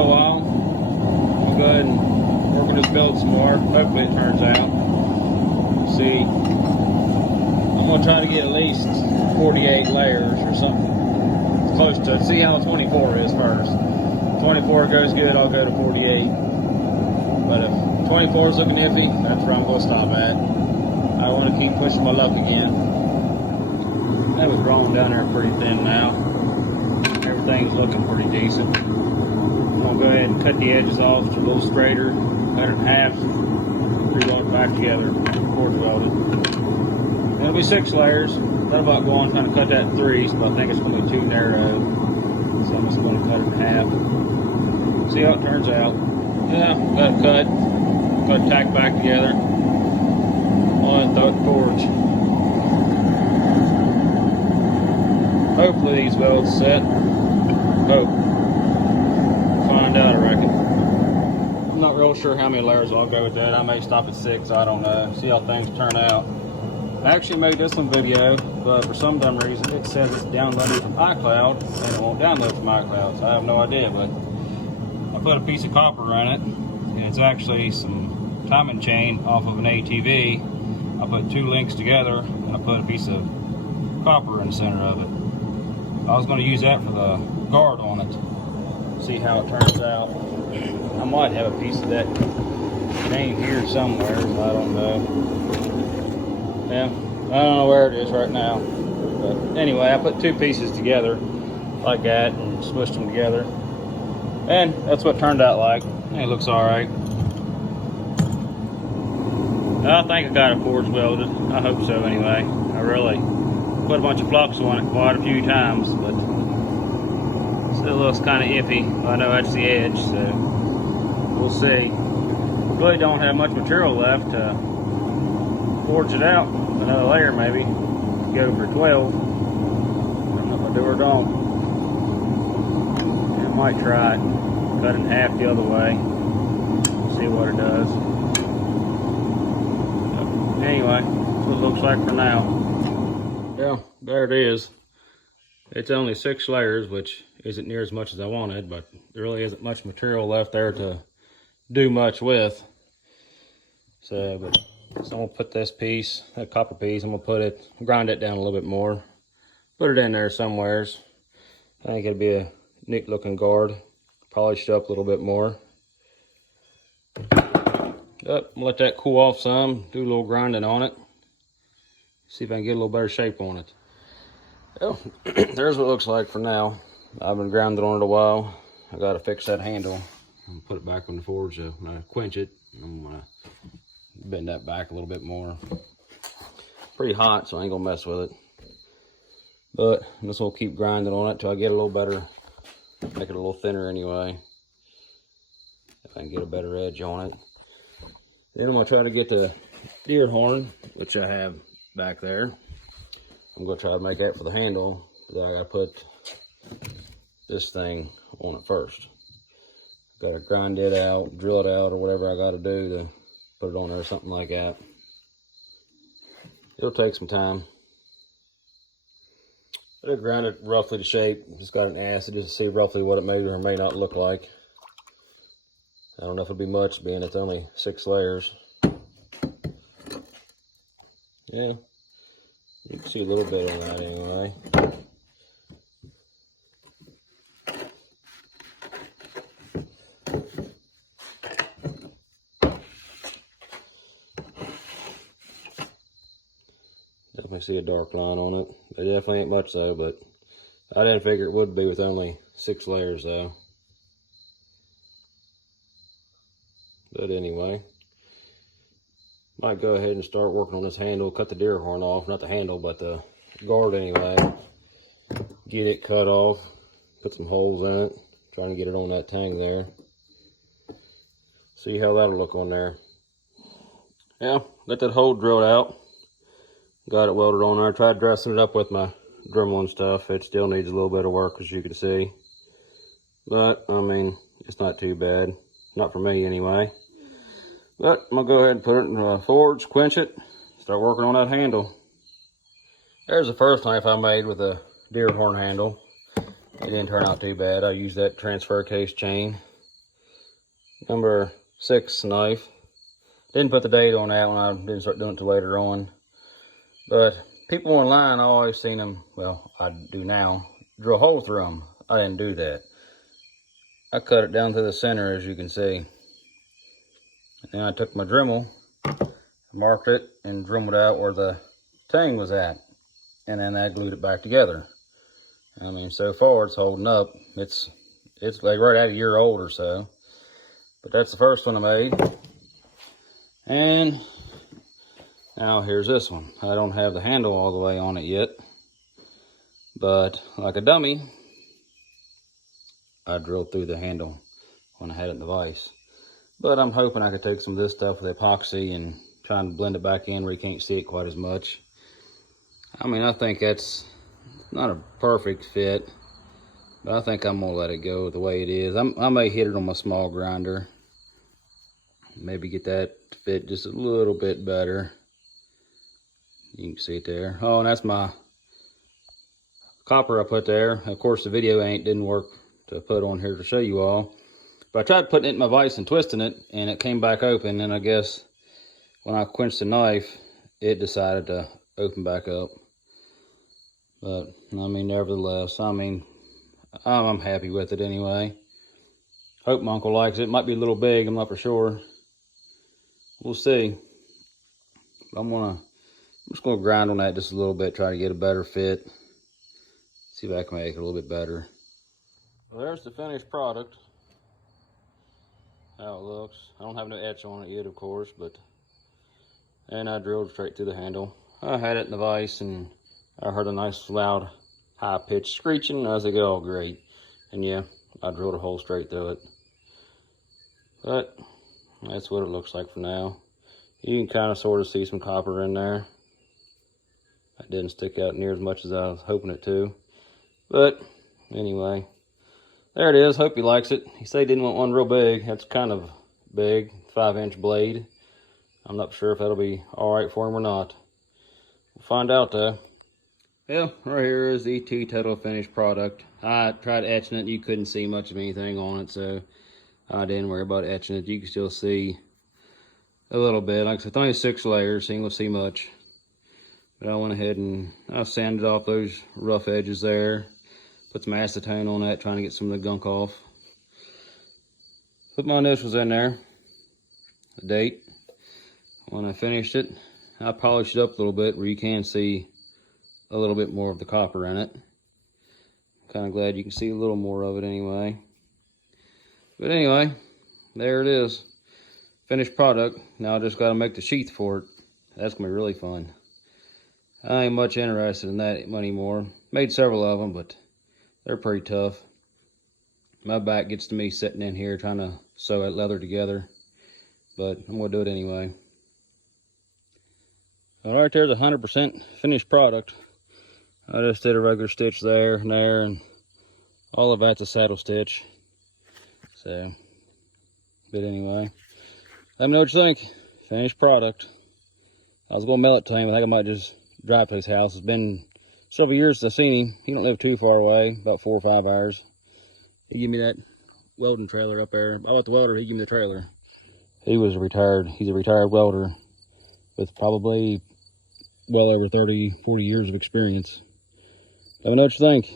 a while. I'll go ahead and work on this build some more. Hopefully it turns out. See, I'm gonna try to get at least 48 layers or something close to it. See how 24 is first. 24 goes good, I'll go to 48. But if 24 is looking iffy, that's where I'm gonna stop at. I want to keep pushing my luck again. That was rolling down there pretty thin now. Everything's looking pretty decent. I'm gonna go ahead and cut the edges off to a little straighter, cut it in half, re-weld it back together, forge welded. It'll be 6 layers. Thought about going trying to cut that in 3s, but I think it's gonna be too narrow. So I'm just gonna cut it in half. See how it turns out. Yeah, got it cut. Got it tacked back together. I'll throw it in the forge. Hopefully these welds set. Hope. Find out, I reckon. I'm not real sure how many layers I'll go with that. I may stop at 6, I don't know. See how things turn out. I actually made this one video, but for some dumb reason it says it's downloaded from iCloud and it won't download from iCloud, so I have no idea. But I put a piece of copper on it, and it's actually some timing chain off of an ATV. I put 2 links together and I put a piece of copper in the center of it. I was going to use that for the guard on it. See how it turns out. I might have a piece of that chain here somewhere, but I don't know. Yeah, I don't know where it is right now. But anyway, I put 2 pieces together like that and smushed them together. And that's what it turned out like. It looks alright. I think I got it forge welded. I hope so anyway. I really put a bunch of flux on it quite a few times, but still looks kind of iffy. I know that's the edge, so we'll see. Really don't have much material left to forge it out. Another layer maybe. Go for 12. I don't know if I do or don't. I might try it. Cut it in half the other way. See what it does. Anyway, that's what it looks like for now. Yeah, there it is. It's only 6 layers, which isn't near as much as I wanted, but there really isn't much material left there to do much with. So I'm gonna put this piece, that copper piece, I'm gonna grind it down a little bit more. Put it in there somewheres. I think it'd be a neat looking guard. Polish it up a little bit more. Let that cool off some, do a little grinding on it. See if I can get a little better shape on it. Well, there's what it looks like for now. I've been grinding on it a while. I gotta fix that handle. I'm gonna put it back on the forge, so when I quench it, I'm gonna bend that back a little bit more. Pretty hot, so I ain't gonna mess with it. But I'm just gonna keep grinding on it till I get a little better, make it a little thinner anyway. If I can get a better edge on it. Then I'm gonna try to get the deer horn, which I have back there. I'm gonna try to make that for the handle, but I gotta put this thing on it first. Gotta grind it out, drill it out, or whatever I gotta do to put it on there, something like that. It'll take some time. But I grind it roughly to shape. Just got an acid just to see roughly what it may or may not look like. I don't know if it'll be much, being it's only 6 layers. Yeah, you can see a little bit on that anyway. Definitely see a dark line on it. It definitely ain't much though, but I didn't figure it would be with only 6 layers though. But anyway, might go ahead and start working on this handle, cut the deer horn off, not the handle, but the guard anyway. Get it cut off, put some holes in it, trying to get it on that tang there. See how that'll look on there. Yeah, got that hole drilled out. Got it welded on there. I tried dressing it up with my Dremel and stuff. It still needs a little bit of work, as you can see. But, I mean, it's not too bad. Not for me, anyway. But I'm going to go ahead and put it in the forge, quench it, start working on that handle. There's the first knife I made with a deer horn handle. It didn't turn out too bad. I used that transfer case chain. Number 6 knife. Didn't put the date on that one. I didn't start doing it till later on. But people online, I always seen them, well, I do now, drill holes through them. I didn't do that. I cut it down to the center, as you can see. And then I took my Dremel, marked it, and dremeled out where the tang was at. And then I glued it back together. I mean, so far it's holding up. It's like right at a year old or so. But that's the first one I made. And now here's this one. I don't have the handle all the way on it yet. But like a dummy, I drilled through the handle when I had it in the vise. But I'm hoping I could take some of this stuff with epoxy and try and blend it back in where you can't see it quite as much. I mean, I think that's not a perfect fit, but I think I'm gonna let it go the way it is. I may hit it on my small grinder. Maybe get that to fit just a little bit better. You can see it there. Oh, and that's my copper I put there. Of course, the video didn't work to put on here to show you all. But I tried putting it in my vise and twisting it, and it came back open. And I guess when I quenched the knife, it decided to open back up. But, I mean, nevertheless, I mean, I'm happy with it anyway. Hope my uncle likes it. It might be a little big, I'm not for sure. We'll see. I'm just gonna grind on that just a little bit, try to get a better fit. See if I can make it a little bit better. Well, there's the finished product. How it looks. I don't have no etch on it yet, of course, but and I drilled straight through the handle. I had it in the vise, and I heard a nice loud high-pitched screeching. I was like, oh great. And yeah, I drilled a hole straight through it. But that's what it looks like for now. You can kind of sort of see some copper in there. It didn't stick out near as much as I was hoping it to. But anyway, there it is. Hope he likes it. He said he didn't want one real big. That's kind of big, 5-inch blade. I'm not sure if that'll be all right for him or not. We'll find out though. Yeah, right here is the total finished product. I tried etching it. You couldn't see much of anything on it, so I didn't worry about etching it. You can still see a little bit. Like I said, it's only 6 layers, so you won't see much. But I went ahead and I sanded off those rough edges there. Put some acetone on that, trying to get some of the gunk off. Put my initials in there. The date. When I finished it, I polished it up a little bit where you can see a little bit more of the copper in it. Kind of glad you can see a little more of it anyway. But anyway, there it is. Finished product. Now I just got to make the sheath for it. That's going to be really fun. I ain't much interested in that anymore. Made several of them, but they're pretty tough. My back gets to me sitting in here trying to sew that leather together. But I'm going to do it anyway. All right, there's 100% finished product. I just did a regular stitch there and there, and all of that's a saddle stitch. So, but anyway, let me know what you think. Finished product. I was going to mail it to him. I think I might just drive to his house. It's been several years since I've seen him. He don't live too far away, about 4 or 5 hours. He gave me that welding trailer up there. I bought the welder, he gave me the trailer. He's a retired welder with probably well over 30, 40 years of experience. Let me know what you think.